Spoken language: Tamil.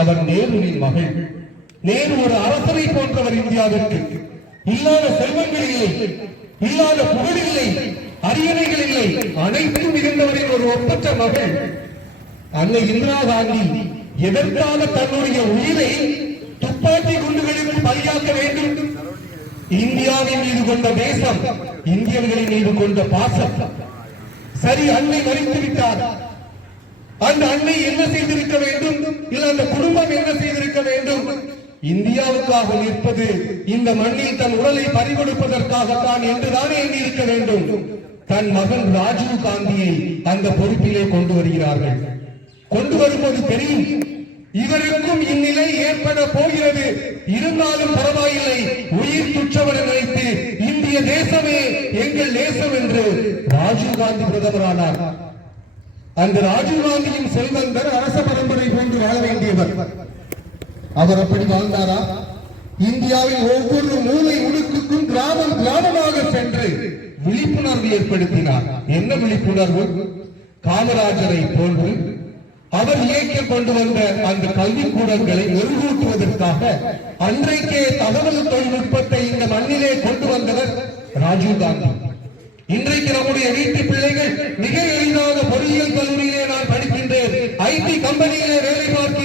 அவர் நேருவின் மகள். நேரு ஒரு அரசனை போன்றவர் இந்தியாவிற்கு. இல்லாத செல்வங்கள் இல்லை. இல்லாத புகழ் இல்லை. அரியணைகள் இல்லை. அனைத்தும் இருந்தவரின் ஒரு ஒப்பற்ற மகள். அன்னை இந்திரா காந்தி எதற்காக தன்னுடைய உயிரை துப்பாக்கி குண்டுகளுக்கு பலியாக்க வேண்டும்? இந்தியாவின் மீது கொண்ட தேசம் இந்தியர்களின் மீது கொண்ட பாசம். சரி அன்னை மறித்து விட்டார் அந்த அன்னை என்ன செய்திருக்க வேண்டும்? அந்த என்ன செய்திருக்க வேண்டும். இந்தியாவுக்காக நிற்பது இந்த மண்ணில் தன் உடலை பறிகொடுப்பதற்காகத்தான் என்றுதானே எண்ணியிருக்க வேண்டும். தன் மகன் ராஜீவ் காந்தியை அந்த பொறுப்பிலே கொண்டு வருகிறார்கள். கொண்டு வரும்போது தெரியும் இவருக்கும் இந்நிலை ஏற்பட போகிறது. இருந்தாலும் பரவாயில்லை உயிர் துற்றவர் நினைத்து இந்திய தேசமே எங்கள் தேசம் என்று ராஜீவ் காந்தி பிரதமரானார். அந்த ராஜீவ் காந்தியின் செல்வந்தர் அரச பரம்பரை போன்று வாழ வேண்டியவர் அவர் அப்படி வாழ்ந்தாரா? இந்தியாவின் ஒவ்வொரு மூலை முடுக்குக்கும் கிராமம் கிராமமாக சென்று விழிப்புணர்வு ஏற்படுத்தினார். என்ன விழிப்புணர்வு? காமராஜரை போன்று அவர் இயக்கி கொண்டு வந்த அந்த கல்விக்கூடங்களை மெருகூட்டுவதற்காக அன்றைக்கே தகவல் தொழில்நுட்பத்தை இந்த மண்ணிலே கொண்டு வந்தவர் ராஜீவ் காந்தி. இன்றைக்கு நம்முடைய வீட்டு பிள்ளைகள் மிக எளிதாக பொறியியல் கல்லூரியிலே நான் படிக்கின்றேன். ஐடி கம்பெனியிலே வேலை பார்க்கின்றேன்